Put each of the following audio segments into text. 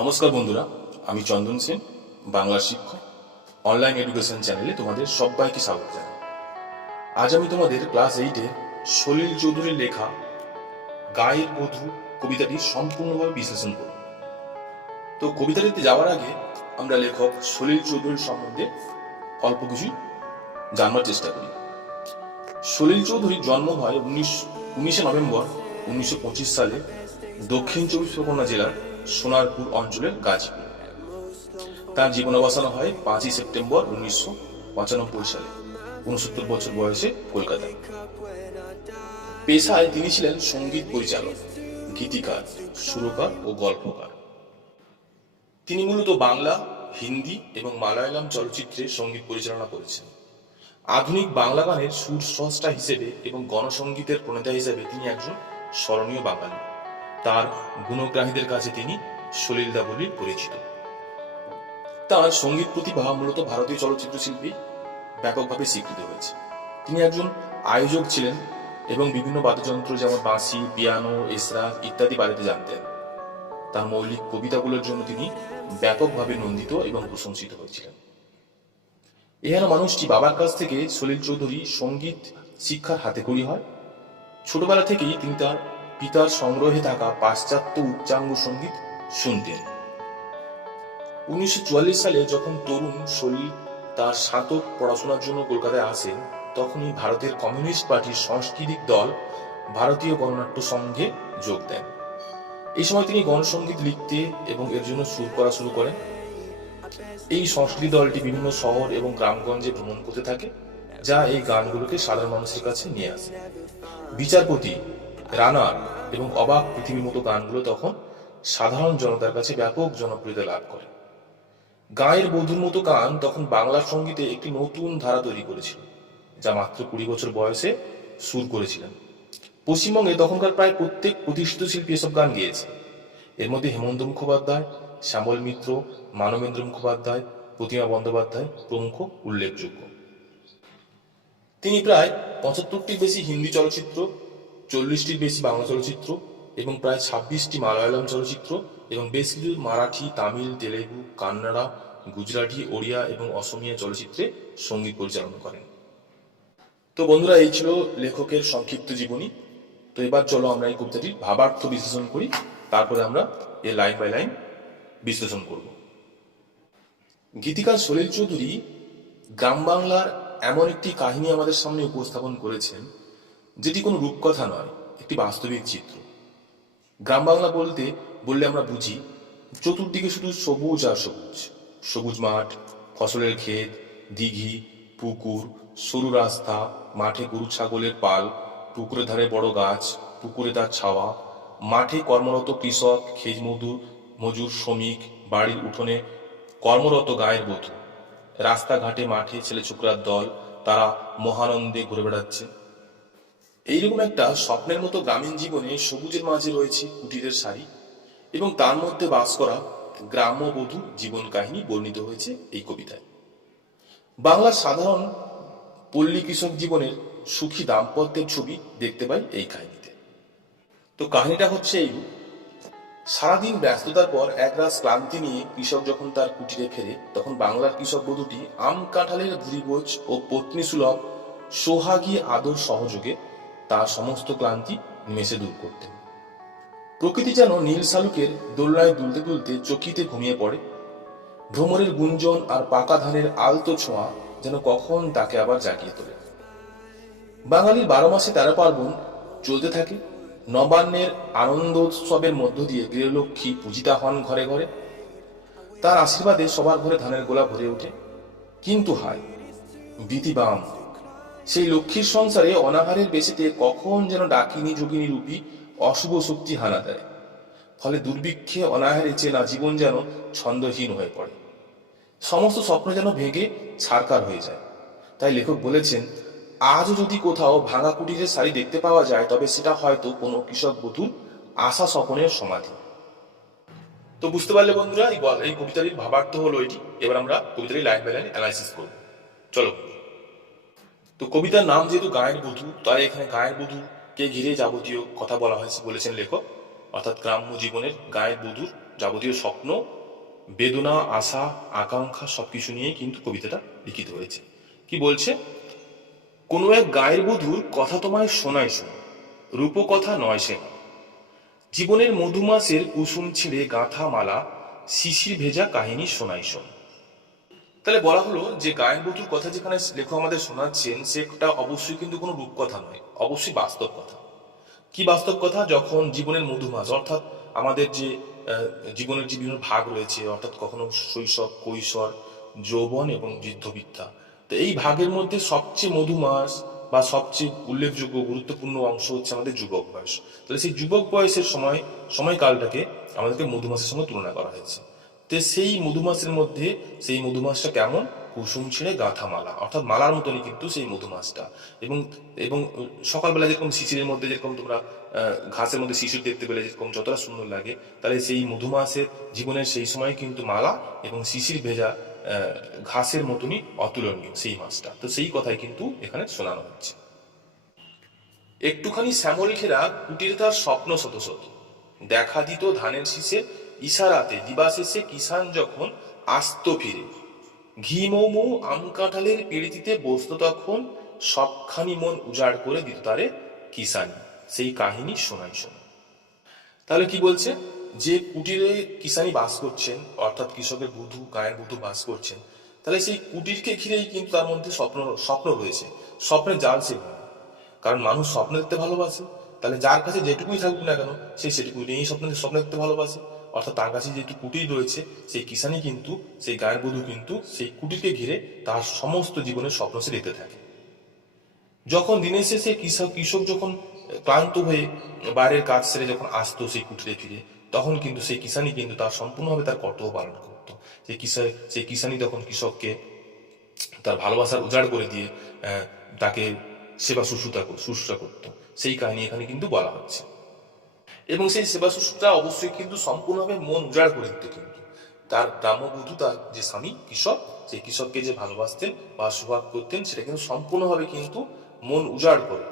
নমস্কার বন্ধুরা, আমি চন্দন সেন, বাংলা শিক্ষক অনলাইন এডুকেশন চ্যানেলে তোমাদের সবাইকে স্বাগত জানাই। আজ আমি তোমাদের ক্লাস 8-এর সলিল চৌধুরীর লেখা গায়ের বধূ কবিতাটি সম্পূর্ণভাবে বিশ্লেষণ করব। তো কবিতাটিতে যাওয়ার আগে আমরা লেখক সলিল চৌধুরীর সম্বন্ধে অল্প কিছু জানবার চেষ্টা করি। সলিল চৌধুরীর জন্ম হয় 19 নভেম্বর 1925 সালে দক্ষিণ চব্বিশ পরগনা জেলার সোনারপুর অঞ্চলের গাজীপুর। তার জীবনাবসান হয় 5 সেপ্টেম্বর 1995 সালে 69 বছর বয়সে কলকাতায়। পেশায় তিনি ছিলেন সঙ্গীত পরিচালক, গীতিকার, সুরকার ও গল্পকার। তিনি মূলত বাংলা, হিন্দি এবং মালায়ালাম চলচ্চিত্রে সঙ্গীত পরিচালনা করেছেন। আধুনিক বাংলা গানের সুর স্রষ্টা হিসেবে এবং গণসঙ্গীতের প্রণেতা হিসেবে তিনি একজন স্মরণীয় বাঙালি। তার গুণগ্রাহীদের কাছে তিনি সলিলদা বলে পরিচিত। তার সঙ্গীত প্রতিভা মূলত ভারতীয় চলচ্চিত্র শিল্পী ব্যাপকভাবে স্বীকৃত হয়েছে। তিনি একজন আয়োজক ছিলেন এবং বিভিন্ন বাদ্যযন্ত্র যেমন বাঁশি, পিয়ানো, এসরা ইত্যাদি বাজাতে জানতেন। তার মৌলিক কবিতাগুলোর জন্য তিনি ব্যাপকভাবে নন্দিত এবং প্রশংসিত হয়েছিলেন। এখানে মানুষটি বাবার কাছ থেকে সলিল চৌধুরী সঙ্গীত শিক্ষার হাতেখড়ি হয়। ছোটবেলা থেকেই তিনি তার পিতার সংগ্রহে থাকা পাশ্চাত্য উচ্চাঙ্গ সঙ্গীত শুনতেন। 1944 সালে যখন তরুণ সলিল তার স্নাতক পড়াশোনার জন্য কলকাতায় আসেন, তখনই ভারতের কমিউনিস্ট পার্টির সাংস্কৃতিক দল ভারতীয় গণনাট্য সংঘে যোগ দেন। এই সময় তিনি গণসঙ্গীত লিখতে এবং এর জন্য সুর করা শুরু করেন। এই সংস্কৃতি দলটি বিভিন্ন শহর এবং গ্রামগঞ্জে ভ্রমণ করতে থাকে, যা এই গানগুলোকে সাধারণ মানুষের কাছে নিয়ে আসে। বিচারপতি, রানার এবং অবাক পৃথিবীর মতো গানগুলো তখন সাধারণ জনতার কাছে ব্যাপক জনপ্রিয়তা লাভ করে। গায়ের বধূর মতো গান তখন বাংলা সঙ্গীতে একটি নতুন ধারা তৈরি করেছিল, যা মাত্র 20 বছর বয়সে সুর করেছিলেন। পশ্চিমবঙ্গে তখনকার প্রায় প্রত্যেক প্রতিষ্ঠিত শিল্পী এসব গান গেয়েছে। এর মধ্যে হেমন্ত মুখোপাধ্যায়, শ্যামল মিত্র, মানবেন্দ্র মুখোপাধ্যায়, প্রতিমা বন্দ্যোপাধ্যায় প্রমুখ উল্লেখযোগ্য। তিনি প্রায় 75টির বেশি হিন্দি চলচ্চিত্র, 40টির বেশি বাংলা চলচ্চিত্র এবং প্রায় 26টি মালায়ালাম চলচ্চিত্র এবং বেশ কিছু মারাঠি, তামিল, তেলেগু, কান্নাড়া, গুজরাটি, ওড়িয়া এবং অসমিয়া চলচ্চিত্রে সঙ্গীত পরিচালনা করেন। তো বন্ধুরা, এই ছিল লেখকের সংক্ষিপ্ত জীবনী। তো এবার চলো আমরা এই কবিতাটির ভাবার্থ বিশ্লেষণ করি, তারপরে আমরা এর লাইন বাই লাইন বিশ্লেষণ করব। গীতিকার সলিল চৌধুরী গ্রাম বাংলার এমন একটি কাহিনী আমাদের সামনে উপস্থাপন করেছেন, যেটি কোনো রূপকথা নয়, একটি বাস্তবিক চিত্র। গ্রাম বাংলা বললে আমরা বুঝি চতুর্দিকে শুধু সবুজ আর সবুজ, সবুজ মাঠ, ফসলের ক্ষেত, দিঘি, পুকুর, সরু রাস্তা, মাঠে গরু ছাগলের পাল, পুকুরের ধারে বড় গাছ, পুকুরে তার ছাওয়া, মাঠে কর্মরত কৃষক, খেজ মজুর, শ্রমিক, বাড়ির উঠোনে কর্মরত গায়ের বধূ, রাস্তাঘাটে মাঠে ছেলে ছোকরার দল, তারা মহানন্দে ঘুরে বেড়াচ্ছে। এইরকম একটা স্বপ্নের মতো গ্রামীণ জীবনে সবুজের মাঝে রয়েছে কুটিরের সারি এবং তার মধ্যে বাস করা গ্রাম্য বধূর জীবন কাহিনী বর্ণিত হয়েছে এই কবিতায়। বাংলার সাধারণ পল্লী কৃষক জীবনের সুখী দাম্পত্যের ছবি দেখতে পাই এই কাহিনীতে। তো কাহিনীটা হচ্ছে এইরূপ: সারাদিন ব্যস্ততার পর একরাশ ক্লান্তি নিয়ে কৃষক যখন তার কুটিরে ফেরে, তখন বাংলার কৃষক বধূটি আম কাঁঠালের ভুরিভোজ ও পত্নী সুলভ সোহাগী আদর সহযোগে তার সমস্ত ক্লান্তি নিমেষে দূর করতেন। প্রকৃতি যেন নীল শালুকের দোলনায় দুলতে দুলতে চকিতে ঘুমিয়ে পড়ে। ভ্রমরের গুঞ্জন আর পাকা ধানের আলতো ছোঁয়া যেন কখন তাকে আবার জাগিয়ে তোলে। বাঙালির 12 মাসে 13 পার্বণ চলতে থাকে। নবান্নের আনন্দ উৎসবের মধ্য দিয়ে গৃহলক্ষ্মী পূজিতা হন ঘরে ঘরে। তার আশীর্বাদে সবার ঘরে ধানের গোলা ভরে ওঠে। কিন্তু হায় বিধিবাম, সেই লক্ষ্মীর সংসারে অনাহারের বেশিতে কখন যেন ডাকিনী যোগিনী রূপী অশুভ শক্তি হানা দেয়। ফলে দুর্ভিক্ষে অনাহারে চেনা জীবন যেন ছন্দহীন হয়ে পড়ে। সমস্ত স্বপ্ন যেন ভেঙে ছারকার হয়ে যায়। তাই লেখক বলেছেন, আজও যদি কোথাও ভাঙা কুটিরের শাড়ি দেখতে পাওয়া যায়, তবে সেটা হয়তো কোনো কৃষক বধূর আশা স্বপনের সমাধি। তো বুঝতে পারলে বন্ধুরা, এই কবিতাটির ভাবার্থ হলো এটি। এবার আমরা কবিতাটির লাইন বাই লাইন অ্যানালাইসিস করব। চলো। তো কবিতার নাম যেহেতু গায়ের বধূ, তাই এখানে গায়ের বধূকে ঘিরে যাবতীয় কথা বলা হয়েছে বলেছেন লেখক, অর্থাৎ গ্রাম্য জীবনের গায়ের বধূর যাবতীয় স্বপ্ন, বেদনা, আশা, আকাঙ্ক্ষা সবকিছু নিয়েই কিন্তু কবিতাটা লিখিত হয়েছে। কি বলছে? কোনো এক গায়ের বধূর কথা তোমায় শোনাই শোনো, রূপকথা নয় সে না। জীবনের মধুমাসের কুসুম ছিঁড়ে গাঁথা মালা, শিশির ভেজা কাহিনী শোনাই শোনো। তাহলে বলা হলো যে গায়ের বধূর কথা যেখানে লেখক আমাদের শোনাচ্ছেন, সেটা অবশ্যই কিন্তু কোনো রূপকথা নয়, অবশ্যই বাস্তব কথা। কি বাস্তব কথা? যখন জীবনের মধুমাস, অর্থাৎ আমাদের যে জীবনের যে বিভিন্ন ভাগ রয়েছে, অর্থাৎ কখনো শৈশব, কৈশোর, যৌবন এবং বৃদ্ধবিদ্যা, তো এই ভাগের মধ্যে সবচেয়ে মধুমাস বা সবচেয়ে উল্লেখযোগ্য গুরুত্বপূর্ণ অংশ হচ্ছে আমাদের যুবক বয়স। তাহলে সেই যুবক বয়সের সময়কালটাকে আমাদেরকে মধুমাসের সঙ্গে তুলনা করা হয়েছে। তো সেই মধুমাসের মধ্যে সেই মধুমাসটা কেমন? কুসুম ছিঁড়ে গাঁথা মালা, অর্থাৎ মালার মতনই কিন্তু সেই মধুমাসটা। এবং এবং সকালবেলা যেরকম শিশিরের মধ্যে যেরকম তোমরা ঘাসের মধ্যে শিশির দেখতে পেলে যেরকম যতটা সুন্দর লাগে, তাহলে সেই মধুমাসের জীবনের সেই সময় কিন্তু মালা এবং শিশির ভেজা ঘাসের মতনই অতুলনীয় সেই মাসটা। তো সেই কথাই কিন্তু এখানে শোনানো হচ্ছে। একটুখানি শ্যামল ঘেরা কুটিরে তার স্বপ্ন শত শত, দেখা দিত ধানের শীষে ইশারাতে দিবাশেষে কিষান যখন আসত ফিরে। ঘি মৌ আম কাঁঠালের পিড়িতিতে বসত তখন, সবখানি মন উজাড় করে দিত তারে কিষানি, সেই কাহিনী শোনাই শোনা। তাহলে কি বলছে? যে কুটিরে কিষানি বাস করছেন, অর্থাৎ কৃষকের বধূ, গায়ের বধূ বাস করছেন, তাহলে সেই কুটিরকে ঘিরেই কিন্তু তার মধ্যে স্বপ্ন রয়েছে, স্বপ্নের জাল সে বুনে। কারণ মানুষ স্বপ্ন দেখতে ভালোবাসে, তাহলে যার কাছে যেটুকুই থাকুক না কেন, সে সেটুকু নিয়েই স্বপ্ন দেখতে ভালোবাসে। অর্থাৎ তার কাছে যেটু কুটির রয়েছে, সেই কিষানি কিন্তু, সেই গায়ের বধূ কিন্তু সেই কুটিরকে ঘিরে তার সমস্ত জীবনের স্বপ্ন সে দেখতে থাকে। যখন দিনের শেষে কৃষক যখন ক্লান্ত হয়ে বাইরের কাজ সেরে যখন আসতো সেই কুটিরে ফিরে, তখন কিন্তু সেই কিষানি কিন্তু তার সম্পূর্ণভাবে তার কর্তব্য পালন করতো। সেই কিষানি তখন কৃষককে তার ভালোবাসার উজাড় করে দিয়ে তাকে সেবা শুশ্রূষা করতো। সেই কাহিনী এখানে কিন্তু বলা হচ্ছে। এবং সেই সেবা শুশ্রূষা অবশ্যই কিন্তু সম্পূর্ণভাবে মন উজাড় করে দিত। কিন্তু তার গ্রাম্যবধূ, তার যে স্বামী কৃষক, সেই কৃষককে যে ভালোবাসতেন বা সোহাগ করতেন, সেটা কিন্তু সম্পূর্ণভাবে কিন্তু মন উজাড় করত।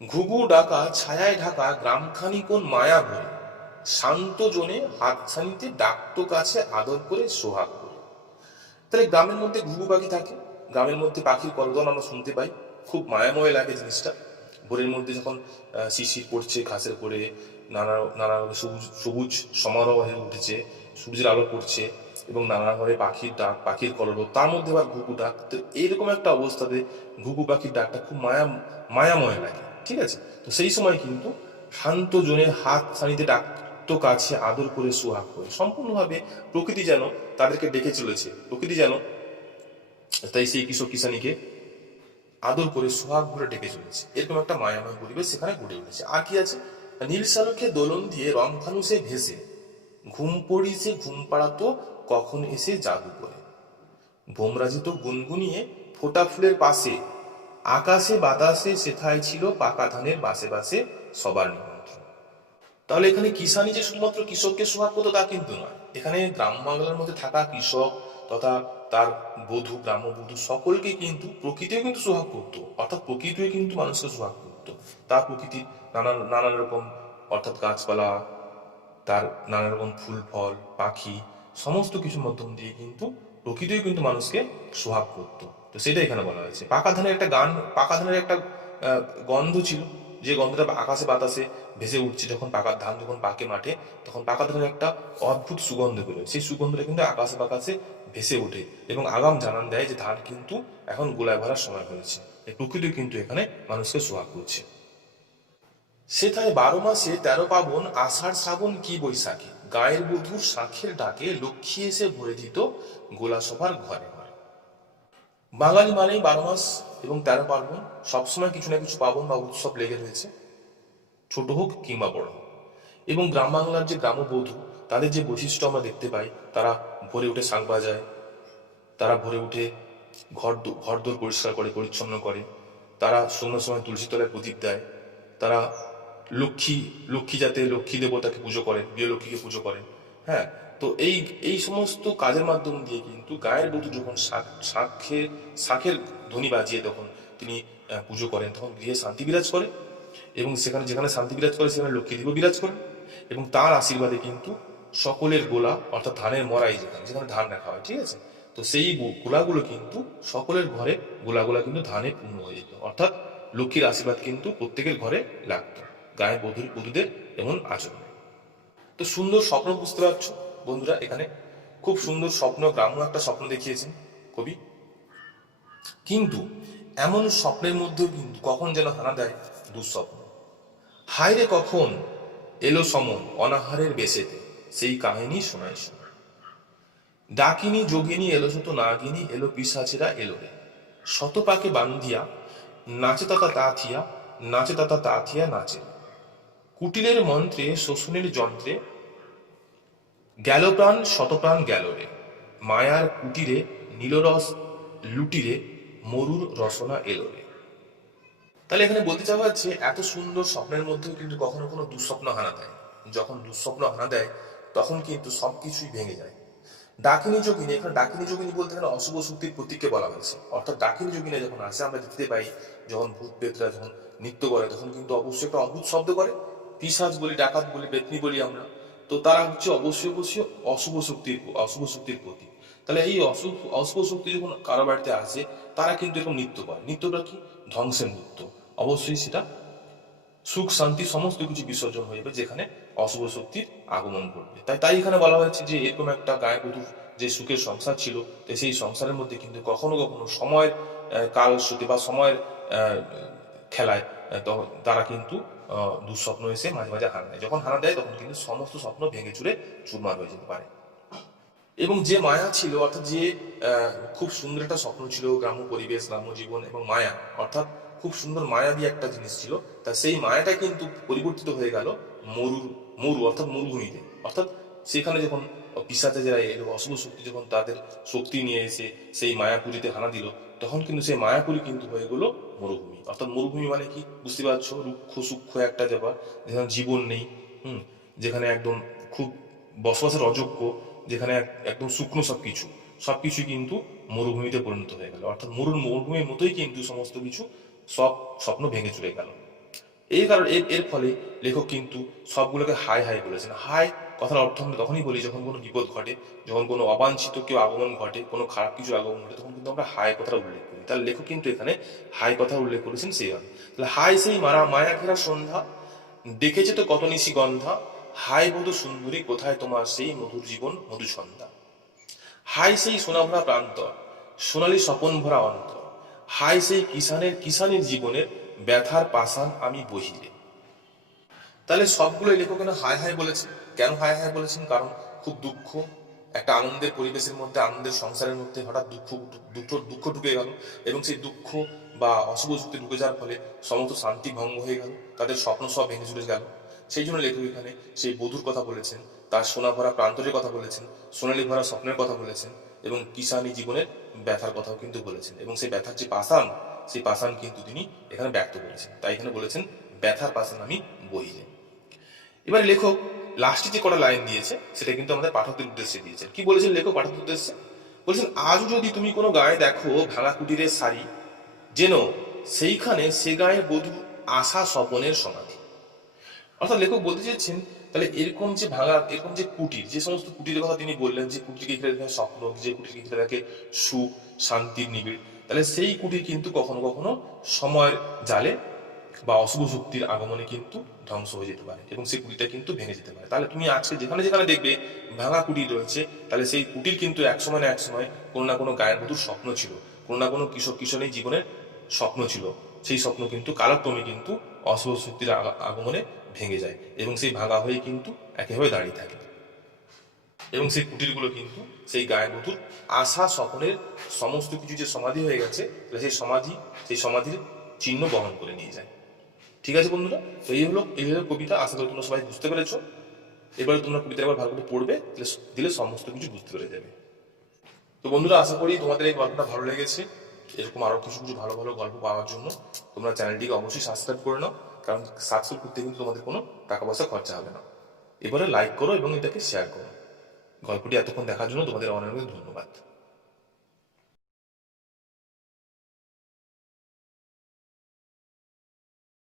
ঘুঘু ডাকা ছায়ায় ঢাকা গ্রামখানি কোন মায়া ভরে, শান্ত জনে হাতছানিতে ডাকতো কাছে আদর করে সোহাগ করে। তাহলে গ্রামের মধ্যে ঘুঘু পাখি থাকে, গ্রামের মধ্যে পাখির কলরব আমরা শুনতে পাই, খুব মায়াময় লাগে জিনিসটা। ভোরের মধ্যে যখন শিশির পড়ছে ঘাসের পরে, নানা নানা সবুজ সবুজ সমারোহ হয়ে উঠেছে, সূর্যের আলো পড়ছে এবং নানাভাবে পাখির ডাক, পাখির কলরব, তার মধ্যে আবার ঘুঘু ডাক। তো এইরকম একটা অবস্থাতে ঘুঘু পাখির ডাকটা খুব মায়াময় লাগে, ঠিক আছে? তো সেই সময় কিন্তু শান্ত জনের হাত ছানিতে ডাকতো কাছে আদর করে সোহাগ করে। সম্পূর্ণভাবে প্রকৃতি যেন তাদেরকে ডেকে চলেছে, প্রকৃতি যেন তাই সেই কৃষক কিষানীকে আদর করে সোহাগ ভরে ডেকে চলেছে। এরকম একটা মায়াময় পরিবেশ সেখানে গড়ে উঠেছে। আর কি আছে? নীল শালুকে দোলন দিয়ে রং ফানুসে ভেসে, ঘুম পড়িছে ঘুম পাড়াতো কখন এসে জাদু করে। ভোমরাজিত গুনগুনিয়ে ফোটা ফুলের পাশে, আকাশে বাতাসে সেথায় ছিল পাকা ধানের বাসে বাসে সবার নিমন্ত্রণ। তাহলে এখানে কিষানি যে শুধুমাত্র কৃষককে সোহাগ করতো তা কিন্তু নয়, এখানে গ্রাম বাংলার মধ্যে থাকা কৃষক তথা তার বধূ, গ্রাম্যবধূ সকলকে কিন্তু প্রকৃতিও কিন্তু সোহাগ করতো। অর্থাৎ প্রকৃতিও কিন্তু মানুষকে সোহাগ করতো। তার প্রকৃতির নানান রকম, অর্থাৎ গাছপালা, তার নানা রকম ফুল ফল, পাখি, সমস্ত কিছুর মাধ্যম দিয়ে কিন্তু প্রকৃতিও কিন্তু মানুষকে সোহাগ করতো। তো সেটা এখানে বলা হয়েছে। পাকা ধানের একটা গন্ধ ছিল, যে গন্ধটা আকাশে বাতাসে ভেসে উঠছে। যখন ধান যখন পাকে মাঠে, তখন পাকা ধানের একটা অদ্ভুত সুগন্ধ বেরোয়। সেই সুগন্ধটা কিন্তু আকাশে বাতাসে ভেসে ওঠে এবং আগাম জানান দেয় যে ধান কিন্তু এখন গোলায় ভরার সময় হয়েছে। এই প্রকৃতি কিন্তু এখানে মানুষকে সোহাগ করছে। সেথায় 12 মাসে 13 পাবন, আষাঢ় শ্রাবণ কি বৈশাখী, গায়ের বধূর শাঁখের ডাকে লক্ষ্মী এসে ভরে দিত গোলা সভার ঘরে ঘরে। বাঙালি মানেই 12 মাস এবং 13 পার্বণ, সবসময় কিছু না কিছু পাবন বা উৎসব লেগে রয়েছে, ছোট হোক কিংবা বড় হোক। এবং গ্রাম বাংলার যে গ্রামবধূ, তাদের যে বৈশিষ্ট্য আমরা দেখতে পাই, তারা ভোরে উঠে শাঁখ বাজায়, তারা ভোরে উঠে ঘরদোর পরিষ্কার করে, পরিচ্ছন্ন করে, তারা সন্ধ্যার সময় তুলসী তলায় প্রদীপ দেয়, তারা লক্ষ্মী যাতে লক্ষ্মী দেবতাকে পুজো করেন, গৃহলক্ষ্মীকে পুজো করেন। হ্যাঁ, তো এই সমস্ত কাজের মাধ্যম দিয়ে কিন্তু গায়ের বধূ যখন শাঁখের ধ্বনি বাজিয়ে তখন তিনি পুজো করেন, তখন গৃহে শান্তি বিরাজ করে এবং যেখানে শান্তি বিরাজ করে সেখানে লক্ষ্মী দেবও বিরাজ করেন এবং তার আশীর্বাদে কিন্তু সকলের গোলা, অর্থাৎ ধানের মরাই যেখানে যেখানে ধান রাখা হয়, ঠিক আছে, তো সেই গোলাগুলো কিন্তু সকলের ঘরে গোলাগুলা কিন্তু ধানে পূর্ণ হয়ে যেত, অর্থাৎ লক্ষ্মীর আশীর্বাদ কিন্তু প্রত্যেকের ঘরে লাগতো গায়ে বধূদের এমন আচরণে। তো সুন্দর স্বপ্ন বুঝতে পারছো বন্ধুরা, এখানে খুব সুন্দর স্বপ্ন, গ্রাম্য একটা স্বপ্ন দেখিয়েছেন কবি। কিন্তু এমন স্বপ্নের মধ্যেও কিন্তু কখন যেন হানা দেয় দুঃস্বপ্ন। হায়রে কখন এলো সমন অনাহারের বেশেতে, সেই কাহিনী শোনায় শোনা। ডাকিনী যোগিনী এলো শত নাগিনী, এলো পিসাচেরা এলো রে, শত পাকে বান্ধিয়া নাচে তাতা তাথিয়া, নাচে তাতা তাথিয়া নাচে। কুটিলের মন্ত্রে শোষণের যন্ত্রে গেল প্রাণ শতপ্রাণ গেল রে, মায়ার কুটিরে নীলরস লুটিরে মরুর রসনা এলো রে। তাহলে এখানে বলতে চাওয়া হচ্ছে এত সুন্দর স্বপ্নের মধ্যেও কিন্তু কখনো কোনো দুঃস্বপ্ন হানা দেয়। যখন দুঃস্বপ্ন হানা দেয় তখন কিন্তু সবকিছুই ভেঙে যায়। ডাকিনী যোগিনী, এখানে ডাকিনী যোগিনী বলতে গেলে অশুভ শক্তির প্রতীককে বলা হয়েছে। অর্থাৎ ডাকিনী যোগিনী যখন আসে, আমরা দেখতে পাই যখন ভূত প্রেতরা যখন নৃত্য করে তখন কিন্তু অবশ্যই একটা অদ্ভুত শব্দ করে, পিশাচ বলি, ডাকাত বলি, পেতনি বলি আমরা। তো তারা হচ্ছে অবশ্যই অশুভ শক্তির প্রতীক। তাহলে এই অশুভ শক্তি যখন কারো বাড়িতে আসে তারা কিন্তু এরকম নৃত্য করে। নৃত্যটা কি? ধ্বংসের নৃত্য। অবশ্যই সেটা সুখ শান্তি সমস্ত কিছু বিসর্জন হয়ে যাবে যেখানে অশুভ শক্তির আগমন ঘটবে। তাই এখানে বলা হয়েছে যে এরকম একটা গায়ে বধূর যে সুখের সংসার ছিল, সেই সংসারের মধ্যে কিন্তু কখনো কখনো সময়ের কালশ্রুতি বা সময়ের খেলায় তারা কিন্তু দুঃস্বপ্ন এসে মাঝে মাঝে হানা দেয়। যখন হানা দেয় তখন কিন্তু সমস্ত স্বপ্ন ভেঙে চুরে চুরমার হয়ে যেতে পারে। এবং যে মায়া ছিল, অর্থাৎ যে খুব সুন্দর একটা স্বপ্ন ছিল, গ্রাম্য পরিবেশ, গ্রাম্য জীবন এবং মায়া, অর্থাৎ খুব সুন্দর মায়াবী একটা জিনিস ছিল, তা সেই মায়াটা কিন্তু পরিবর্তিত হয়ে গেল মরু অর্থাৎ মরুভূমিতে। অর্থাৎ সেখানে যখন পিসাচে যারা এলো, অশুভ শক্তি যখন তাদের শক্তি নিয়ে এসে সেই মায়াপুরীতে হানা দিল, তখন কিন্তু সেই মায়াপুরী কিন্তু হয়ে গেল মরুভূমি। অর্থাৎ মরুভূমি মানে কি বুঝতে পারছো? রুক্ষ সূক্ষ্ম একটা জায়গা, যেখানে জীবন নেই, যেখানে একদম খুব বসবাসের অযোগ্য, যেখানে একদম শুকনো সবকিছু কিন্তু মরুভূমিতে পরিণত হয়ে গেল। অর্থাৎ মরুভূমির মতোই কিন্তু সমস্ত কিছু, সব স্বপ্ন ভেঙে চলে গেল। এই কারণে এর ফলে লেখক কিন্তু সবগুলোকে হাই হাই বলেছেন। হাই কথার অর্থ আমরা তখনই বলি যখন কোনো বিপদ ঘটে, যখন কোনো অবাঞ্ছিত কেউ আগমন ঘটে, কোনো খারাপ কিছু আগমন ঘটে, তখন কিন্তু আমরা হাই কথাটা উল্লেখ করি। তাহলে লেখক কিন্তু এখানে হাই কথা উল্লেখ করেছেন সেইভাবে। তাহলে হাই সেই মায়া ঘেরা সন্ধ্যা, দেখেছে তো কত নিশি গন্ধা, হাই বধূ সুন্দরী কোথায় তোমার সেই মধুর জীবন মধু সন্ধ্যা। হাই সেই সোনাভরা প্রান্তর, সোনালি স্বপন ভরা অন্তর, হাই সেই কিষানের জীবনের ব্যথার পাষাণ আমি বহিরে। তাহলে সবগুলোই লেখক কেন হাই হাই বলেছেন? কেন হাই হাই বলেছেন? কারণ খুব দুঃখ, একটা আনন্দের পরিবেশের মধ্যে, আনন্দের সংসারের মধ্যে হঠাৎ দুঃখ ঢুকে গেল, এবং সেই দুঃখ বা অশুভ শক্তি ঢুকে যাওয়ার ফলে সমস্ত শান্তি ভঙ্গ হয়ে গেল, তাদের স্বপ্ন সব ভেঙে চলে গেল। সেই জন্য লেখক এখানে সেই বধূর কথা বলেছেন, তার সোনা ভরা প্রান্তরের কথা বলেছেন, সোনালী ভরা স্বপ্নের কথা বলেছেন, এবং কিষানী জীবনের ব্যথার কথাও কিন্তু বলেছেন। এবং সেই ব্যথার যে পাষাণ, সেই পাষাণ কিন্তু তিনি এখানে ব্যক্ত করেছেন। তাই এখানে বলেছেন ব্যথার পাষাণ আমি বহিলে। এবার লেখক লাস্টে যে কটা লাইন দিয়েছে সেটা কিন্তু আমাদের পাঠকদের উদ্দেশ্যে দিয়েছেন। কি বলেছেন লেখক পাঠকদের উদ্দেশ্যে? বলেছেন, আজও যদি তুমি কোনো গায়ে দেখো ভাঙা কুটিরের শাড়ি, যেন সেইখানে সে গায়ে বধূ আশা স্বপনের সমাধি। অর্থাৎ লেখক বলতে চেয়েছেন তাহলে এরকম যে কুটির, যে সমস্ত কুটিরের কথা তিনি বললেন, যে কুটিরকে ঘিরে থাকে স্বপ্ন, যে কুটিরকে ঘিরে থাকে সুখ শান্তির নিবিড়, তাহলে সেই কুটির কিন্তু কখনো কখনো সময়ের জালে বা অশুভ শক্তির আগমনে কিন্তু ধ্বংস হয়ে যেতে পারে, এবং সেই কুটিরটা কিন্তু ভেঙে যেতে পারে। তাহলে তুমি আজকে যেখানে যেখানে দেখবে ভাঙা কুটির রয়েছে, তাহলে সেই কুটির কিন্তু একসময় না একসময় কোনো না কোনো গায়ের বধূর স্বপ্ন ছিল, কোনো না কোনো কিশোরী জীবনের স্বপ্ন ছিল। সেই স্বপ্ন কিন্তু কালক্রমে কিন্তু অশুভ শক্তির আগমনে ভেঙে যায়, এবং সেই ভাঙা হয়ে কিন্তু একেবারে দাঁড়িয়ে থাকে, এবং সেই কুটিরগুলো কিন্তু সেই গায়ের বধূর আশা স্বপ্নের সমস্ত কিছু যে সমাধি হয়ে গেছে, সেই সমাধির চিহ্ন বহন করে নিয়ে যায়। ঠিক আছে বন্ধুরা, তো এই হলো কবিতা। আশা করি তোমরা সবাই বুঝতে পেরেছো। এবারে তোমরা কবিতা একবার ভালো করে পড়বে, দিলে সমস্ত কিছু বুঝতে পেরে যাবে। তো বন্ধুরা, আশা করি তোমাদের এই গল্পটা ভালো লেগেছে। এরকম আরো কিছু কিছু ভালো ভালো গল্প পাওয়ার জন্য তোমরা চ্যানেলটিকে অবশ্যই সাবস্ক্রাইব করে নাও, কারণ সাবস্ক্রাইব করতে কিন্তু তোমাদের কোনো টাকা পয়সা খরচা হবে না। এবারে লাইক করো এবং এটাকে শেয়ার করো। গল্পটি এতক্ষণ দেখার জন্য তোমাদের অনেক অনেক ধন্যবাদ।